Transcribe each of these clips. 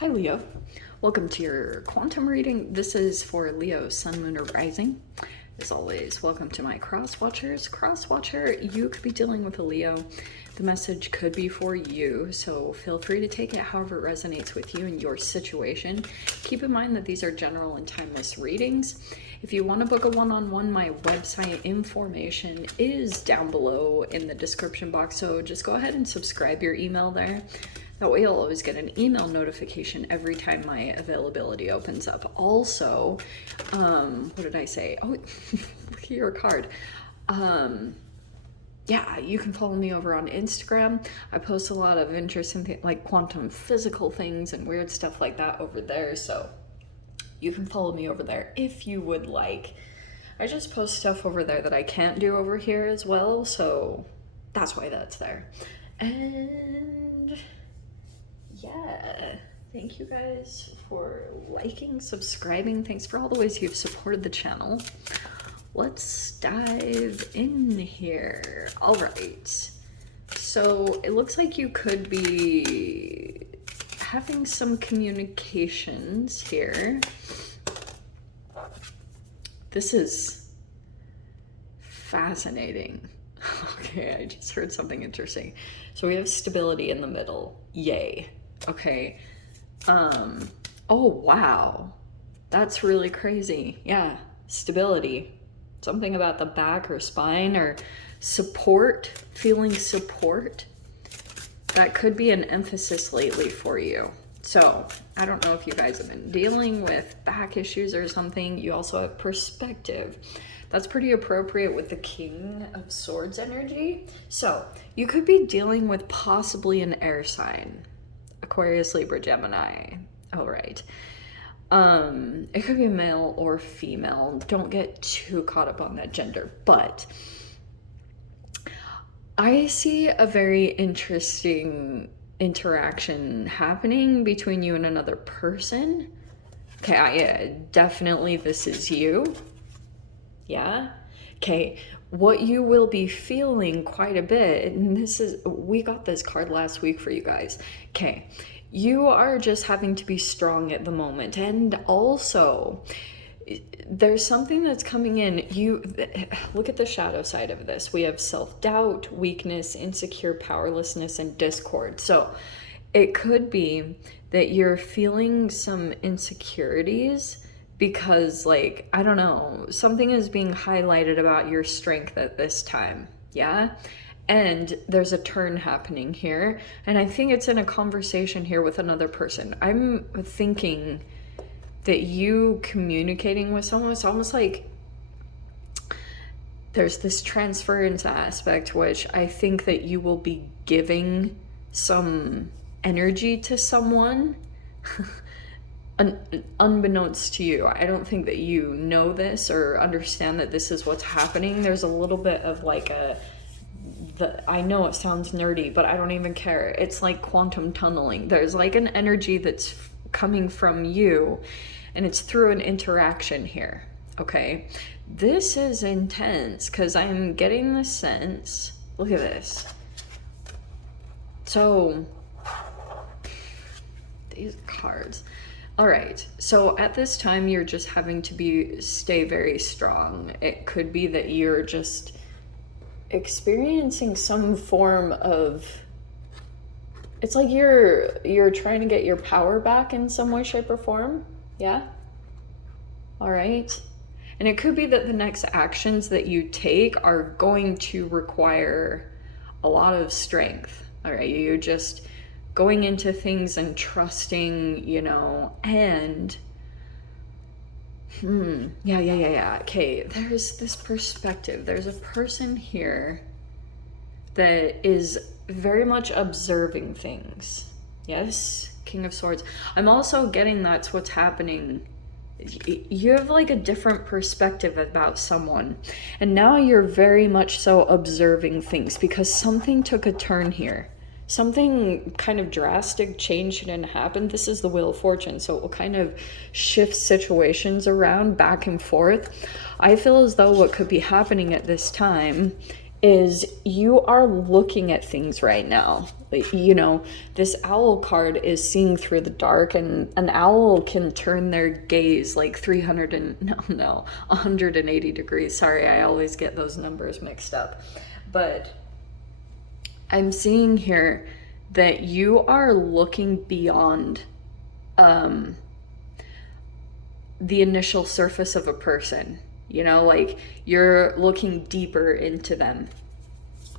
Hi Leo, welcome to your quantum reading. This is for Leo, Sun, Moon, or Rising. As always, welcome to my cross watchers. Cross watcher, you could be dealing with a Leo. The message could be for you, so feel free to take it however it resonates with you and your situation. Keep in mind that these are general and timeless readings. If you want to book a one-on-one, my website information is down below in the description box, so just go ahead and subscribe your email there. That way you'll always get an email notification every time my availability opens up. Also, what did I say? Oh, look at your card. Yeah, you can follow me over on Instagram. I post a lot of interesting things like quantum physical things and weird stuff like that over there. So you can follow me over there if you would like. I just post stuff over there that I can't do over here as well. So that's why that's there. And yeah, thank you guys for liking, subscribing. Thanks for all the ways you've supported the channel. Let's dive in here. All right, so it looks like you could be having some communications here. This is fascinating. Okay, I just heard something interesting. So we have stability in the middle. Yay. Okay. Oh, wow. That's really crazy. Yeah, stability. Something about the back or spine or support, feeling support. That could be an emphasis lately for you. So I don't know if you guys have been dealing with back issues or something. You also have perspective. That's pretty appropriate with the King of Swords energy. So you could be dealing with possibly an air sign. Aquarius, Libra, Gemini. All right. It could be male or female. Don't get too caught up on that gender, but I see a very interesting interaction happening between you and another person. Okay, definitely this is you. Yeah. Okay, what you will be feeling quite a bit, and this is, we got this card last week for you guys. Okay, you are just having to be strong at the moment, and also there's something that's coming in. You look at the shadow side of this. We have self-doubt, weakness, insecure, powerlessness, and discord. So it could be that you're feeling some insecurities because, like, I don't know, something is being highlighted about your strength at this time. Yeah. And there's a turn happening here, and I think it's in a conversation here with another person. I'm thinking that you communicating with someone, it's almost like there's this transference aspect, which I think that you will be giving some energy to someone unbeknownst to you. I don't think that you know this or understand that this is what's happening. There's a little bit of like I know it sounds nerdy, but I don't even care. It's like quantum tunneling. There's like an energy that's coming from you, and it's through an interaction here. Okay, this is intense because I'm getting the sense, look at this. So these cards. All right, so at this time you're just having to stay very strong. It could be that you're just experiencing some form of, it's like you're trying to get your power back in some way, shape, or form. Yeah. All right. And it could be that the next actions that you take are going to require a lot of strength. All right. You're just going into things and trusting, you know, and yeah. Okay, there's this perspective. There's a person here that is very much observing things. Yes, King of Swords. I'm also getting that's what's happening. You have like a different perspective about someone, and now you're very much so observing things because something took a turn here. Something kind of drastic change didn't happen. This is the Wheel of Fortune, so it will kind of shift situations around back and forth. I feel as though what could be happening at this time is you are looking at things right now. You know, this owl card is seeing through the dark, and an owl can turn their gaze like 180 degrees. Sorry, I always get those numbers mixed up. But I'm seeing here that you are looking beyond the initial surface of a person. You know, like you're looking deeper into them,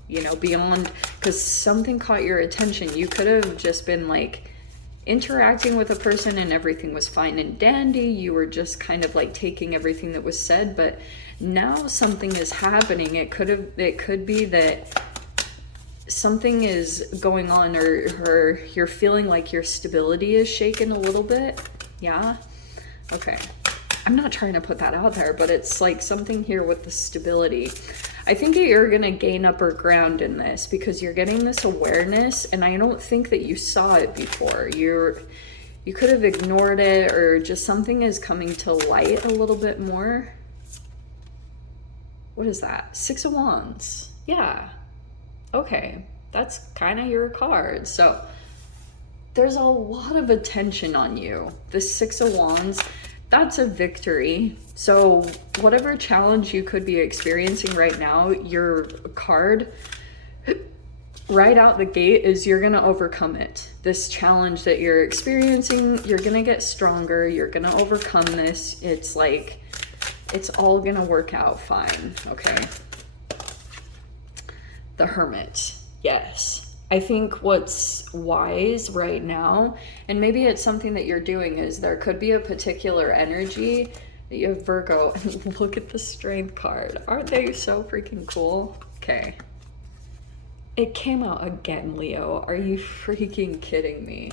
you know, beyond, because something caught your attention. You could have just been like interacting with a person and everything was fine and dandy. You were just kind of like taking everything that was said, but now something is happening. It could be that something is going on, or you're feeling like your stability is shaken a little bit. Yeah. Okay. I'm not trying to put that out there, but it's like something here with the stability. I think you're going to gain upper ground in this because you're getting this awareness, and I don't think that you saw it before. You could have ignored it, or just something is coming to light a little bit more. What is that? 6 of Wands. Yeah. Okay. That's kind of your card. So there's a lot of attention on you. The 6 of Wands, that's a victory. So whatever challenge you could be experiencing right now, your card right out the gate is you're going to overcome it. This challenge that you're experiencing, you're going to get stronger. You're going to overcome this. It's like, it's all going to work out fine. Okay. The Hermit. Yes. I think what's wise right now, and maybe it's something that you're doing, is there could be a particular energy that you have Virgo. And look at the Strength card. Aren't they so freaking cool? Okay. It came out again, Leo. Are you freaking kidding me?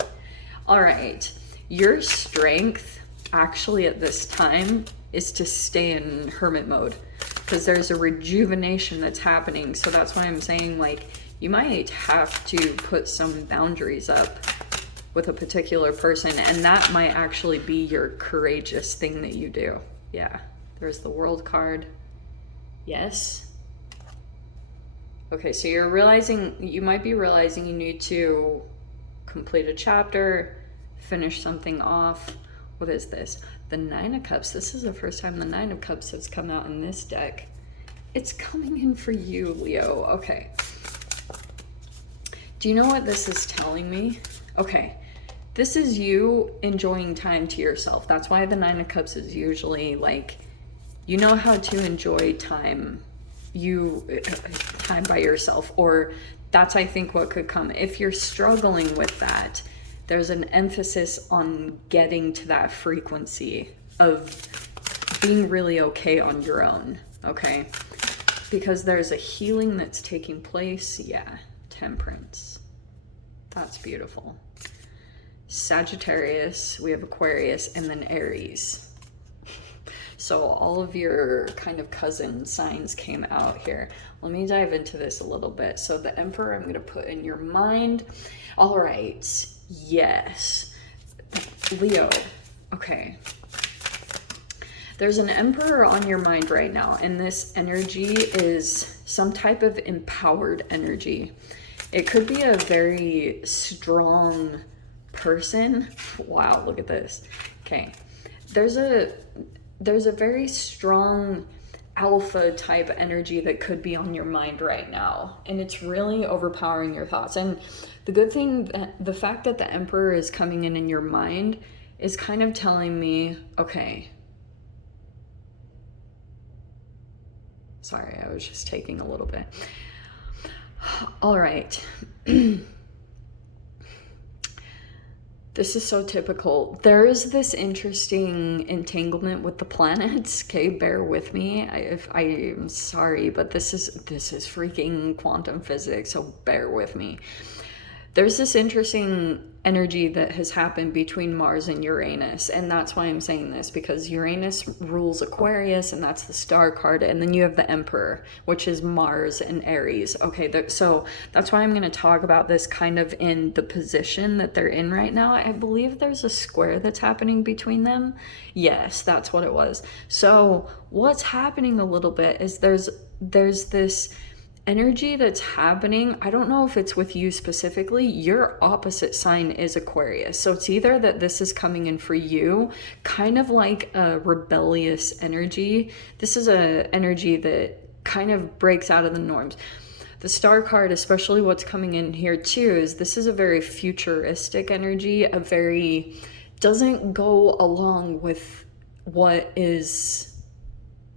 All right. Your strength actually at this time is to stay in hermit mode, because there's a rejuvenation that's happening. So that's why I'm saying, like, you might have to put some boundaries up with a particular person, and that might actually be your courageous thing that you do. Yeah, there's the World card. Yes. Okay, so you're realizing, you might be realizing you need to complete a chapter, finish something off. What is this? The 9 of Cups. This is the first time the 9 of Cups has come out in this deck. It's coming in for you, Leo. Okay. Do you know what this is telling me? Okay, this is you enjoying time to yourself. That's why the 9 of Cups is usually like, you know how to enjoy time, time by yourself, or that's, I think, what could come. If you're struggling with that, there's an emphasis on getting to that frequency of being really okay on your own, okay? Because there's a healing that's taking place. Yeah. Temperance. That's beautiful. Sagittarius, we have Aquarius, and then Aries. So all of your kind of cousin signs came out here. Let me dive into this a little bit. So the Emperor, I'm going to put in your mind. All right. Yes. Leo. Okay. There's an Emperor on your mind right now, and this energy is some type of empowered energy. It could be a very strong person. Wow, look at this. Okay. There's a very strong alpha type energy that could be on your mind right now, and it's really overpowering your thoughts. And the good thing, the fact that the Emperor is coming in your mind is kind of telling me, okay, sorry, I was just taking a little bit. All right. This is so typical. There is this interesting entanglement with the planets. Okay, bear with me. I'm sorry, but this is freaking quantum physics, so bear with me. There's this interesting energy that has happened between Mars and Uranus, and that's why I'm saying this, because Uranus rules Aquarius, and that's the star card, and then you have the Emperor, which is Mars and Aries. Okay, so that's why I'm going to talk about this kind of in the position that they're in right now. I believe there's a square that's happening between them. Yes, that's what it was. So what's happening a little bit is there's this energy that's happening, I don't know if it's with you specifically, your opposite sign is Aquarius. So it's either that this is coming in for you, kind of like a rebellious energy. This is a energy that kind of breaks out of the norms. The star card, especially what's coming in here too, is this is a very futuristic energy, a very, doesn't go along with what is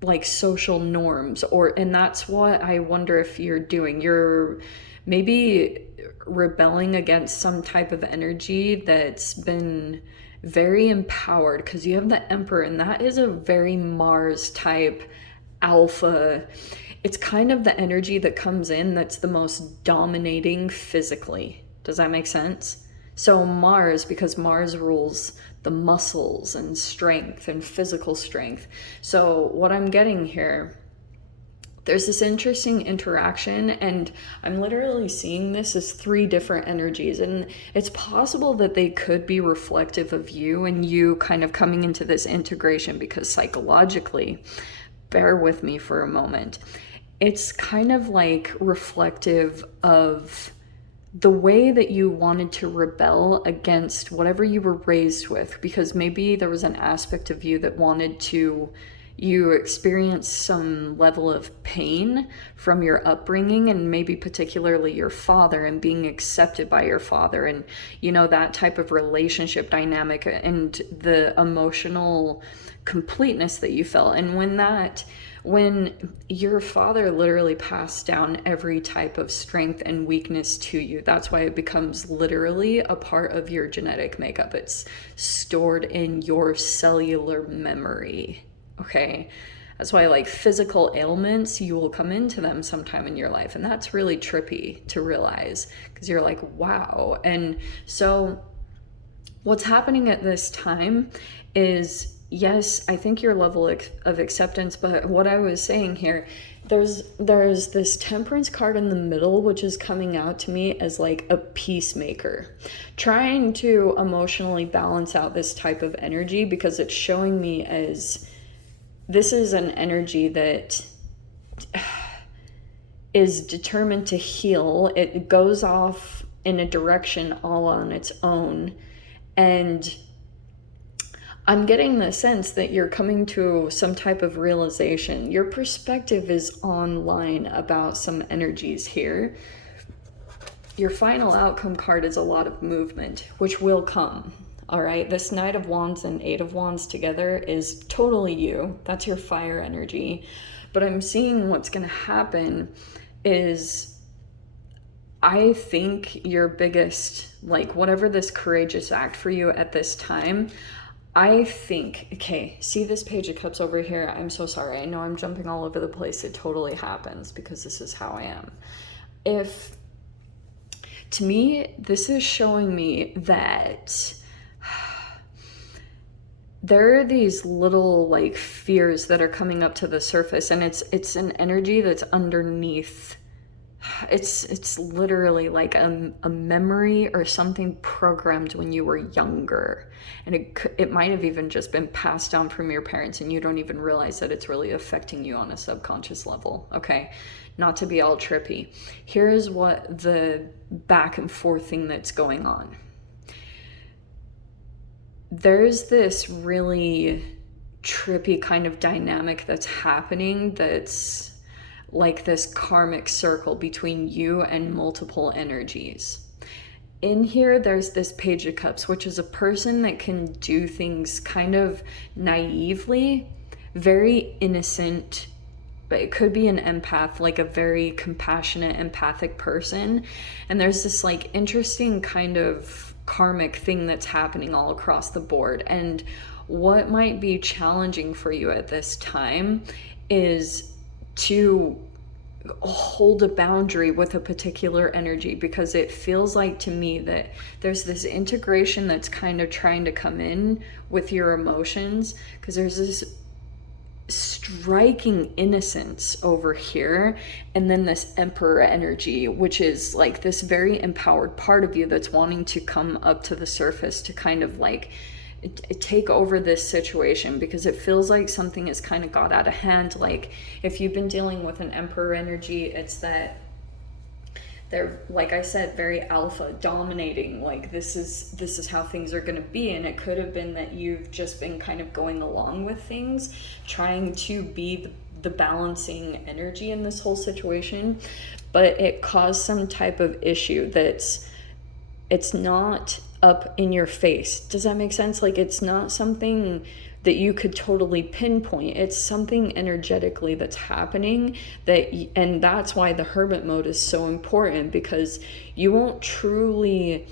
like social norms, and that's what I wonder if you're doing. You're maybe rebelling against some type of energy that's been very empowered, because you have the Emperor, and that is a very Mars type alpha. It's kind of the energy that comes in that's the most dominating physically. Does that make sense? So Mars, because Mars rules the muscles and strength and physical strength. So what I'm getting here, there's this interesting interaction, and I'm literally seeing this as 3 different energies, and it's possible that they could be reflective of you and you kind of coming into this integration, because psychologically, bear with me for a moment, it's kind of like reflective of the way that you wanted to rebel against whatever you were raised with, because maybe there was an aspect of you that wanted to, you experienced some level of pain from your upbringing, and maybe particularly your father, and being accepted by your father, and you know, that type of relationship dynamic and the emotional completeness that you felt. And when your father literally passed down every type of strength and weakness to you, that's why it becomes literally a part of your genetic makeup. It's stored in your cellular memory, okay? That's why, like, physical ailments, you will come into them sometime in your life, and that's really trippy to realize, because you're like, wow. And so what's happening at this time is, yes, I think your level of acceptance, but what I was saying here, there's this Temperance card in the middle, which is coming out to me as like a peacemaker, trying to emotionally balance out this type of energy, because it's showing me as this is an energy that is determined to heal. It goes off in a direction all on its own, and I'm getting the sense that you're coming to some type of realization. Your perspective is online about some energies here. Your final outcome card is a lot of movement, which will come. All right, this Knight of Wands and 8 of Wands together is totally you. That's your fire energy. But I'm seeing what's going to happen is, I think your biggest, like, whatever this courageous act for you at this time, I think, okay, see this Page of Cups over here? I'm so sorry. I know I'm jumping all over the place. It totally happens, because this is how I am. To me, this is showing me that there are these little, like, fears that are coming up to the surface, and it's an energy that's underneath. It's literally like a memory or something programmed when you were younger, and it might have even just been passed down from your parents, and you don't even realize that it's really affecting you on a subconscious level. Okay, not to be all trippy, here's what the back and forth thing that's going on. There's this really trippy kind of dynamic that's happening, that's like this karmic circle between you and multiple energies. In here, there's this Page of Cups, which is a person that can do things kind of naively, very innocent, but it could be an empath, like a very compassionate, empathic person. And there's this like interesting kind of karmic thing that's happening all across the board. And what might be challenging for you at this time is to hold a boundary with a particular energy, because it feels like to me that there's this integration that's kind of trying to come in with your emotions, because there's this striking innocence over here, and then this Emperor energy, which is like this very empowered part of you that's wanting to come up to the surface to kind of like take over this situation, because it feels like something has kind of got out of hand. Like if you've been dealing with an Emperor energy, it's that they're, like I said, very alpha, dominating. Like this is how things are going to be. And it could have been that you've just been kind of going along with things, trying to be the balancing energy in this whole situation, but it caused some type of issue it's not up in your face. Does that make sense? Like it's not something that you could totally pinpoint. It's something energetically that's happening, and that's why the hermit mode is so important, because you won't truly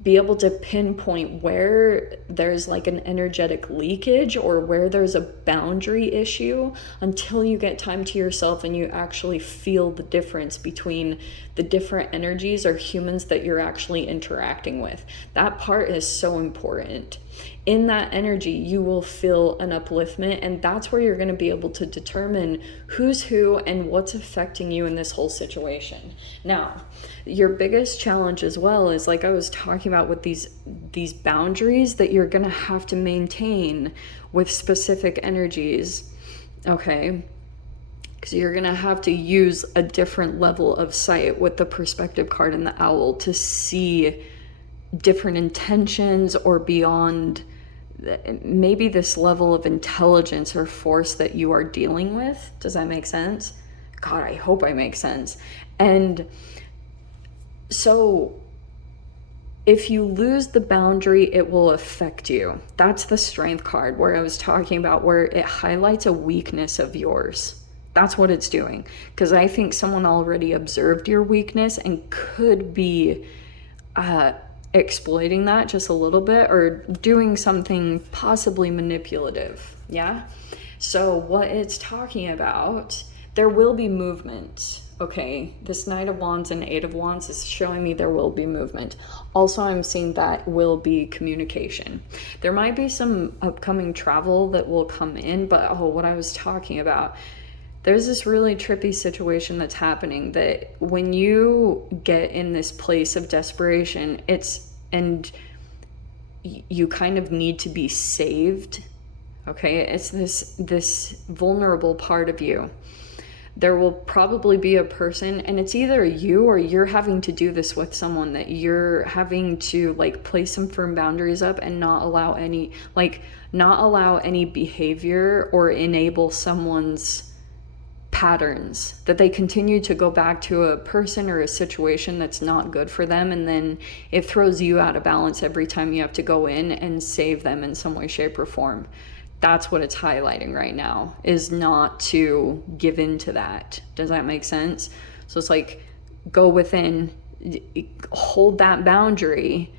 be able to pinpoint where there's like an energetic leakage or where there's a boundary issue until you get time to yourself and you actually feel the difference between the different energies or humans that you're actually interacting with. That part is so important. In that energy, you will feel an upliftment, and that's where you're going to be able to determine who's who and what's affecting you in this whole situation. Now, your biggest challenge as well is, like I was talking about, with these boundaries that you're going to have to maintain with specific energies, okay? Because you're going to have to use a different level of sight with the perspective card and the owl to see different intentions, or beyond maybe this level of intelligence or force that you are dealing with. Does that make sense? God, I hope I make sense. And so if you lose the boundary, it will affect you. That's the strength card where I was talking about, where it highlights a weakness of yours. That's what it's doing. Because I think someone already observed your weakness and could be exploiting that just a little bit, or doing something possibly manipulative. Yeah. So what it's talking about, there will be movement. Okay, this Knight of Wands and Eight of Wands is showing me there will be movement. Also, I'm seeing that will be communication. There might be some upcoming travel that will come in, but what I was talking about, there's this really trippy situation that's happening, that when you get in this place of desperation, and you kind of need to be saved, okay? It's this vulnerable part of you. There will probably be a person, and it's either you or you're having to do this with someone, that you're having to like place some firm boundaries up and not allow any behavior or enable someone's patterns, that they continue to go back to a person or a situation that's not good for them, and then it throws you out of balance every time you have to go in and save them in some way, shape, or form. That's what it's highlighting right now, is not to give in to that. Does that make sense? So it's like, go within, hold that boundary.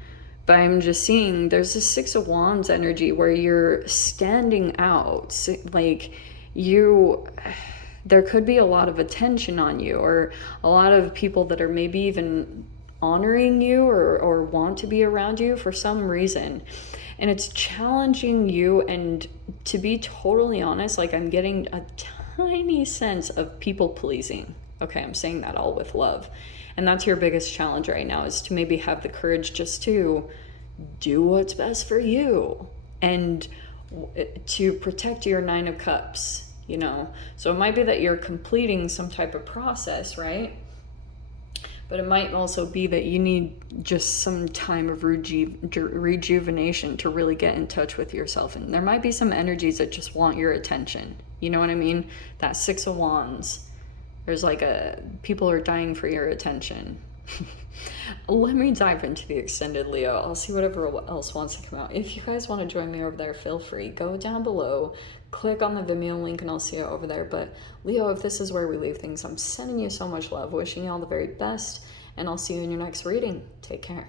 But I'm just seeing there's a Six of Wands energy where you're standing out, like there could be a lot of attention on you, or a lot of people that are maybe even honoring you or want to be around you for some reason. And it's challenging you. And to be totally honest, like I'm getting a tiny sense of people pleasing. Okay, I'm saying that all with love. And that's your biggest challenge right now, is to maybe have the courage just to do what's best for you and to protect your Nine of Cups. You know, so it might be that you're completing some type of process, right? But it might also be that you need just some time of rejuvenation to really get in touch with yourself. And there might be some energies that just want your attention. You know what I mean? That Six of Wands. There's like people are dying for your attention. Let me dive into the extended Leo. I'll see whatever else wants to come out. If you guys want to join me over there, feel free. Go down below, click on the Vimeo link, and I'll see you over there. But Leo, if this is where we leave things, I'm sending you so much love, wishing you all the very best, and I'll see you in your next reading. Take care.